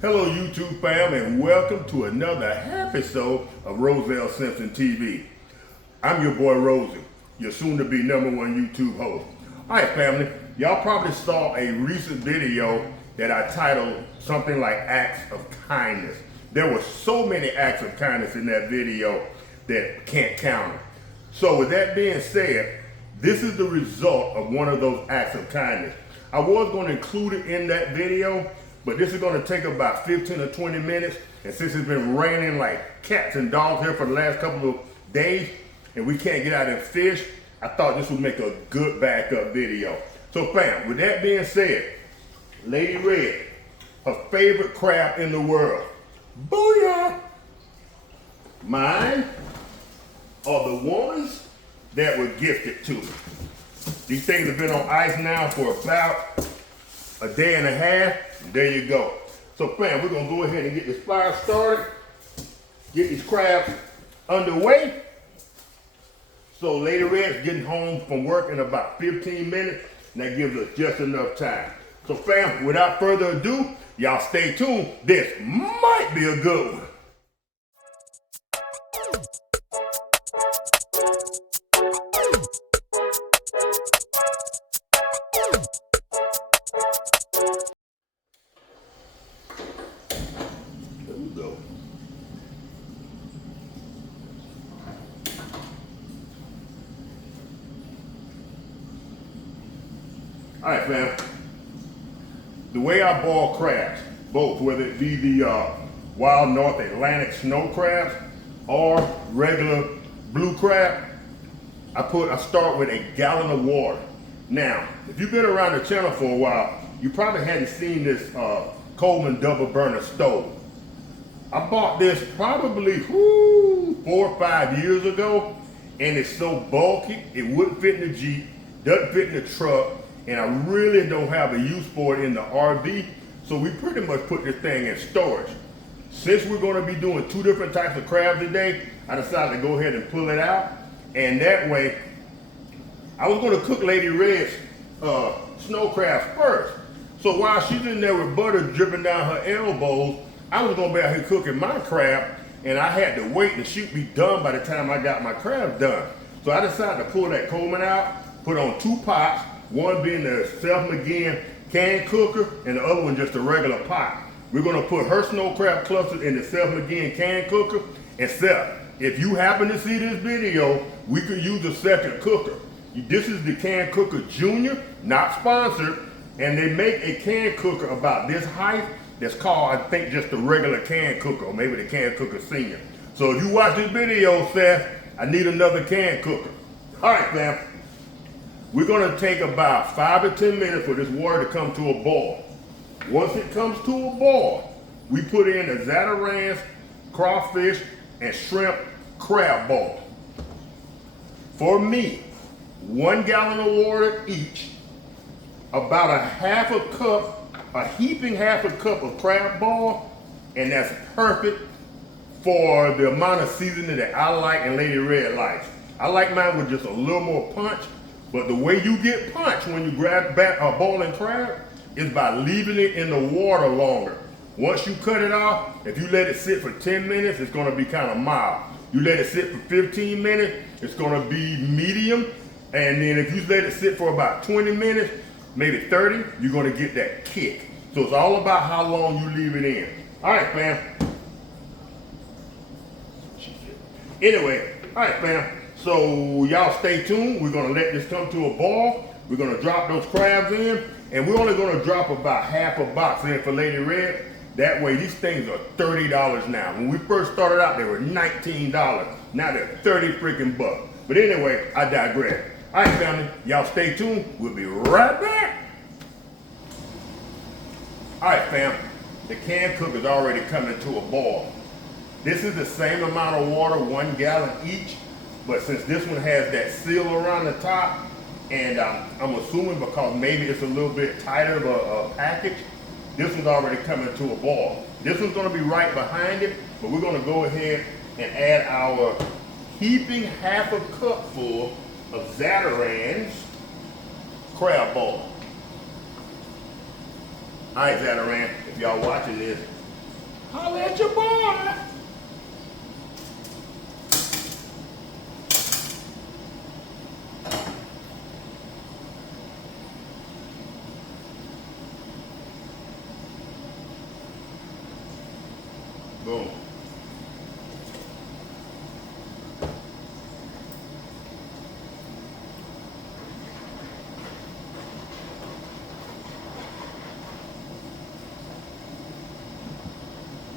Hello YouTube fam, and welcome to another episode of Roselle Simpson TV. I'm your boy Rosie, your soon to be #1 YouTube host. Alright family, y'all probably saw a recent video that I titled something like Acts of Kindness. There were so many acts of kindness in that video that can't count them. So with that being said, this is the result of one of those acts of kindness. I was going to include it in that video, but this is going to take about 15 or 20 minutes. And since it's been raining like cats and dogs here for the last couple of days, and we can't get out and fish, I thought this would make a good backup video. So fam, with that being said, Lady Red, her favorite crab in the world. Booyah! Mine are the ones that were gifted to me. These things have been on ice now for about a day and a half. There you go. So fam, we're gonna go ahead and get this fire started, get these crabs underway. So Lady Red's getting home from work in about 15 minutes, and that gives us just enough time. So fam, without further ado, y'all stay tuned. This might be a good one. All right, fam. The way I boil crabs, both whether it be the wild North Atlantic snow crabs or regular blue crab, I start with a gallon of water. Now, if you've been around the channel for a while, you probably hadn't seen this Coleman double burner stove. I bought this probably 4 or 5 years ago, and it's so bulky, it wouldn't fit in the Jeep, doesn't fit in the truck, and I really don't have a use for it in the RV, so we pretty much put this thing in storage. Since we're going to be doing 2 different types of crabs today, I decided to go ahead and pull it out, and that way, I was going to cook Lady Red's snow crabs first. So while she's in there with butter dripping down her elbows, I was going to be out here cooking my crab, and I had to wait and shoot be done by the time I got my crabs done. So I decided to pull that Coleman out, put on 2 pots, one being the Seth McGinn can cooker and the other one just a regular pot. We're gonna put her snow crab clusters in the Seth McGinn can cooker. And Seth, if you happen to see this video, we could use a second cooker. This is the Can Cooker Junior, not sponsored, and they make a can cooker about this height that's called, I think, just the regular can cooker, or maybe the Can Cooker Senior. So if you watch this video, Seth, I need another can cooker. All right, fam. We're gonna take about 5 to 10 minutes for this water to come to a boil. Once it comes to a boil, we put in the Zatarain's crawfish and shrimp crab bowl. For me, 1 gallon of water each, about a heaping half a cup of crab boil, and that's perfect for the amount of seasoning that I like and Lady Red likes. I like mine with just a little more punch. But the way you get punch when you grab a boiling crab is by leaving it in the water longer. Once you cut it off, if you let it sit for 10 minutes, it's gonna be kind of mild. You let it sit for 15 minutes, it's gonna be medium. And then if you let it sit for about 20 minutes, maybe 30, you're gonna get that kick. So it's all about how long you leave it in. All right, fam. Anyway, all right, fam. So y'all stay tuned. We're gonna let this come to a boil. We're gonna drop those crabs in, and we're only gonna drop about half a box in for Lady Red. That way, these things are $30 now. When we first started out, they were $19. Now they're 30 freaking bucks. But anyway, I digress. All right, family, y'all stay tuned. We'll be right back. All right, fam, the can cooker's already coming to a boil. This is the same amount of water, 1 gallon each. But since this one has that seal around the top, and I'm assuming because maybe it's a little bit tighter of a package, this one's already coming to a boil. This one's gonna be right behind it, but we're gonna go ahead and add our heaping half a cup full of Zatarain's crab bowl. All right, Zatarain, if y'all watching this, Holla at your boy. Boom.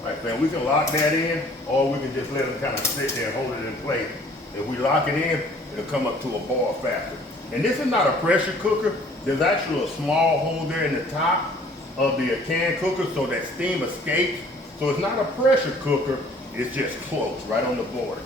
All right, man, we can lock that in, or we can just let them kind of sit there and hold it in place. If we lock it in, it'll come up to a boil faster. And this is not a pressure cooker. There's actually a small hole there in the top of the can cooker so that steam escapes. So it's not a pressure cooker, it's just close, right on the border.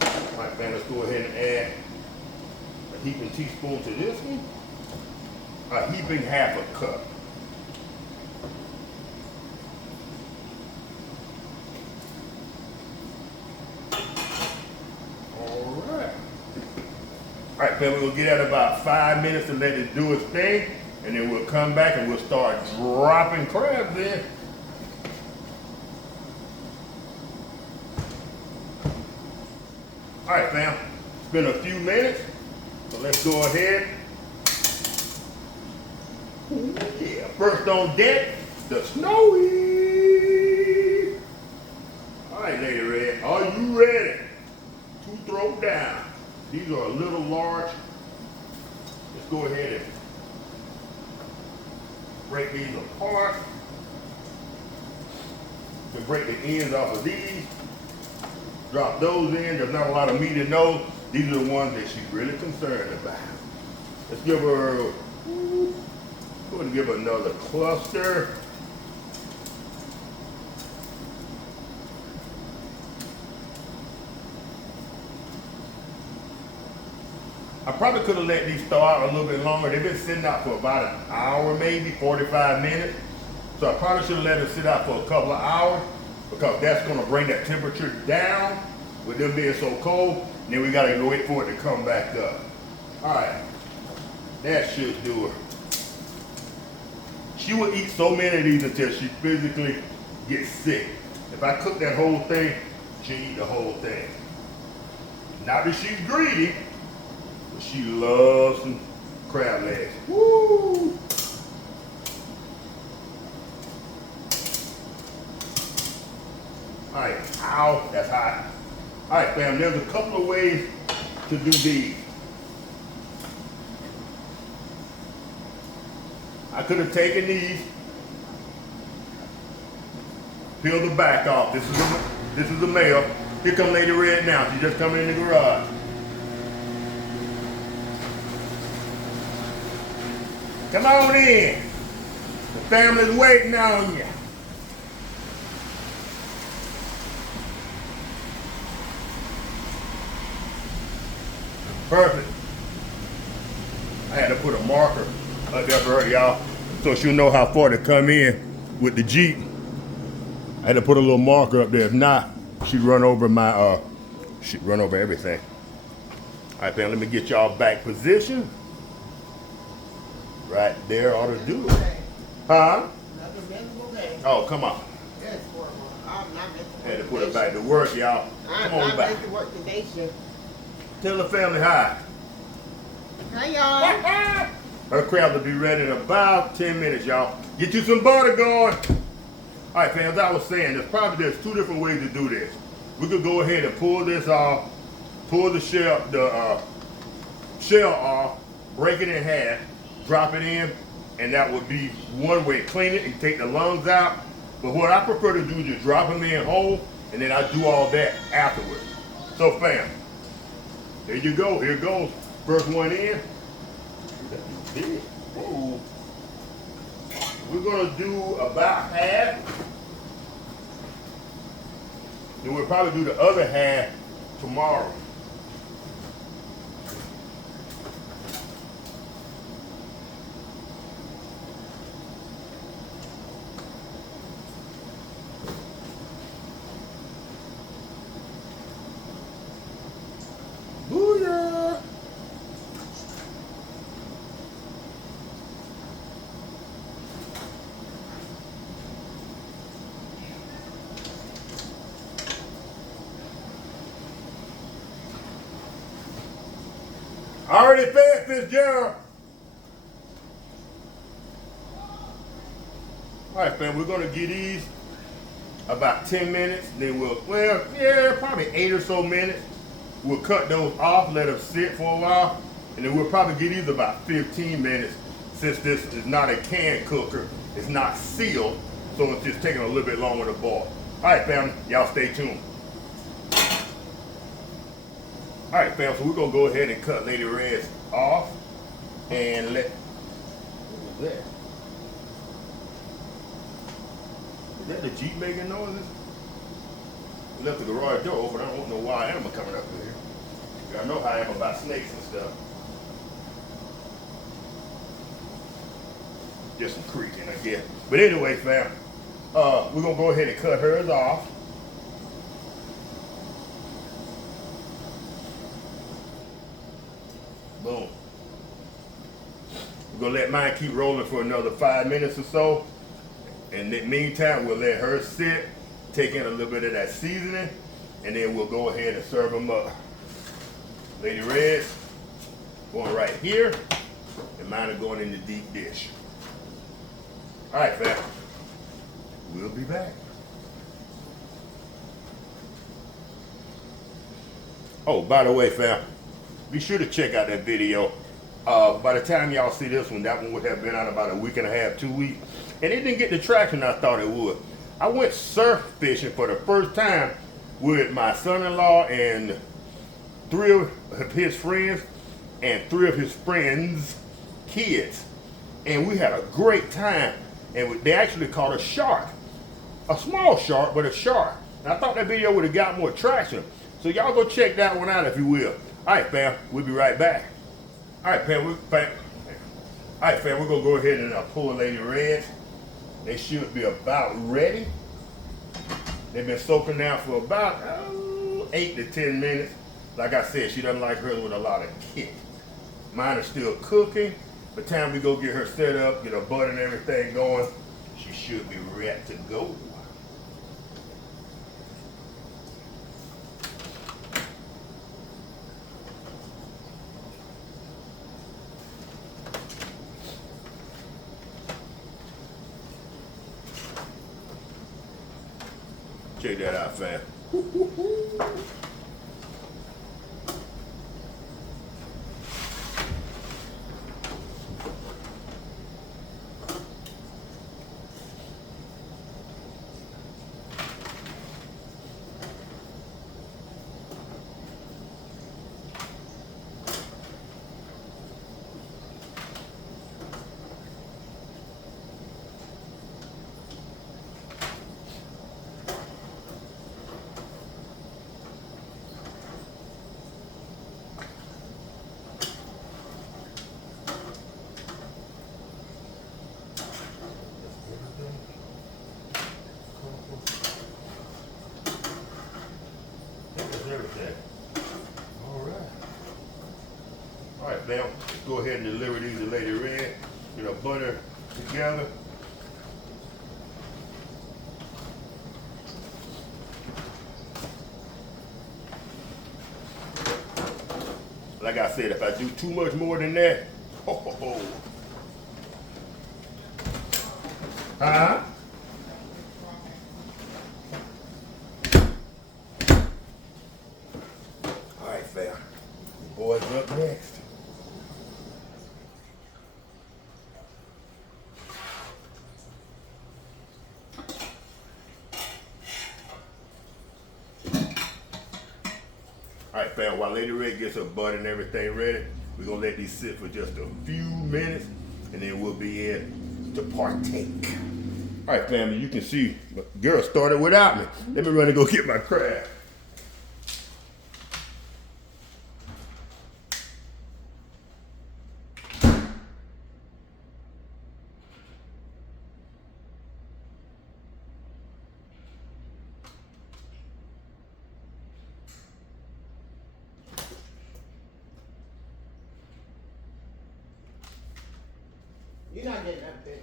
All right, man, let's go ahead and add a heaping teaspoon to this one. A heaping half a cup. All right, man, we're gonna get at about 5 minutes and let it do its thing, and then we'll come back and we'll start dropping crabs in. All right, fam, it's been a few minutes, so let's go ahead. Ooh, yeah, first on deck, the Snowy. All right, Lady Red, are you ready to throw down? These are a little large. Let's go ahead and break these apart. You can break the ends off of these. Drop those in. There's not a lot of meat in those. These are the ones that she's really concerned about. Let's give her, go ahead and give her another cluster. I probably could have let these thaw out a little bit longer. They've been sitting out for about an hour, maybe 45 minutes. So I probably should have let them sit out for a couple of hours, because that's going to bring that temperature down with them being so cold. And then we got to wait for it to come back up. All right, that should do her. She will eat so many of these until she physically gets sick. If I cook that whole thing, she'll eat the whole thing. Not that she's greedy, but she loves some crab legs. Woo! All right, ow, that's hot. All right, fam, there's a couple of ways to do these. I could have taken these, peeled the back off. This is the male. Here come Lady Red now. She's just coming in the garage. Come on in. The family's waiting on you. Perfect. I had to put a marker up there for her, y'all, so she'll know how far to come in with the Jeep. I had to put a little marker up there. If not, she'd run over she'd run over everything. All right, fam, let me get y'all back position. Right there ought to do it. Huh? Oh, come on. Had to put her back to work, y'all. Come on back. Tell the family hi. Hi, y'all. Her crab will be ready in about 10 minutes, y'all. Get you some butter going. All right, fam, as I was saying, there's two different ways to do this. We could go ahead and pull this off, pull the shell off, break it in half, drop it in, and that would be one way. Clean it and take the lungs out. But what I prefer to do is just drop them in whole, and then I do all that afterwards. So, fam, there you go. Here goes. First one in. Whoa. We're going to do about half. Then we'll probably do the other half tomorrow. Booyah! Already fed, Fitzgerald. All right, fam, we're gonna get these about 10 minutes. Then probably 8 or so minutes. We'll cut those off, let them sit for a while, and then we'll probably get these about 15 minutes. Since this is not a can cooker, it's not sealed, so it's just taking a little bit longer to boil. All right, family, y'all stay tuned. All right, fam, so we're gonna go ahead and cut Lady Red's off and what was that? Is that the Jeep making noises? We left the garage door open. I don't know why animal coming up in here. Y'all know how I am about snakes and stuff. Just some creaking, I guess. But anyway, fam, we're gonna go ahead and cut hers off. Boom. We're gonna let mine keep rolling for another 5 minutes or so. In the meantime, we'll let her sit, take in a little bit of that seasoning, and then we'll go ahead and serve them up. Lady Red's going right here, and mine are going in the deep dish. All right, fam. We'll be back. Oh, by the way, fam, be sure to check out that video. By the time y'all see this one, that one would have been out about a week and a half, 2 weeks. And it didn't get the traction I thought it would. I went surf fishing for the first time with my son-in-law and 3 of his friends and 3 of his friends' kids. And we had a great time. And they actually caught a shark. A small shark, but a shark. And I thought that video would have got more traction. So y'all go check that one out if you will. All right, fam, we'll be right back. All right, fam, we're gonna go ahead and pull Lady Reds. They should be about ready. They've been soaking now for about 8 to 10 minutes. Like I said, she doesn't like hers with a lot of kick. Mine are still cooking. By the time we go get her set up, get her butter and everything going, she should be ready to go. Check that out, fam. Alright, fam, go ahead and deliver these to Lady Red. Get our butter together. Like I said, if I do too much more than that, Huh? Alright, fam. The boys up next. Alright, fam, while Lady Red gets her butter and everything ready, we're gonna let these sit for just a few minutes and then we'll be in to partake. Alright, family, you can see the girl started without me. Let me run and go get my crab. You're not getting that bitch.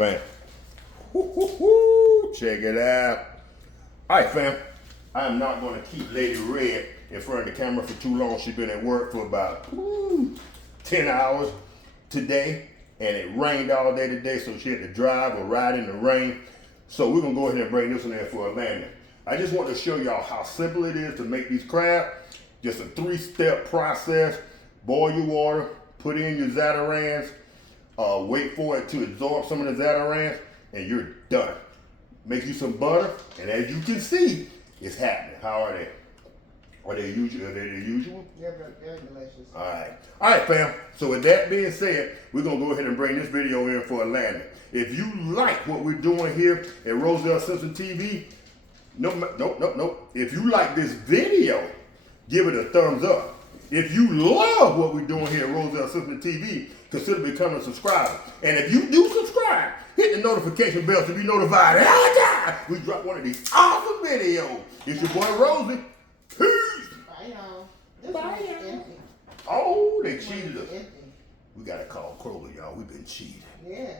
fam. Woo. Check it out. All right, fam. I am not going to keep Lady Red in front of the camera for too long. She's been at work for about 10 hours today, and it rained all day today, so she had to drive or ride in the rain. So we're going to go ahead and bring this one in for a landing. I just want to show y'all how simple it is to make these crab. Just a 3-step process. Boil your water, put in your Zatarain's, wait for it to absorb some of the Zatarain's, and you're done. Make you some butter, and as you can see, it's happening. How are they? Are they usual? Are they the usual? They're delicious. All right, fam. So with that being said, we're gonna go ahead and bring this video in for a landing. If you like what we're doing here at Roselle Simpson TV, nope. If you like this video, give it a thumbs up. If you love what we're doing here at Roselle Simpson TV, consider becoming a subscriber. And if you do subscribe, hit the notification bell to be notified every time we drop one of these awesome videos. It's your boy Rosie. Peace. Bye, y'all. This Bye, one's y'all. empty. Oh, they cheated us. Empty. We gotta call Kroger, y'all. We've been cheated. Yeah.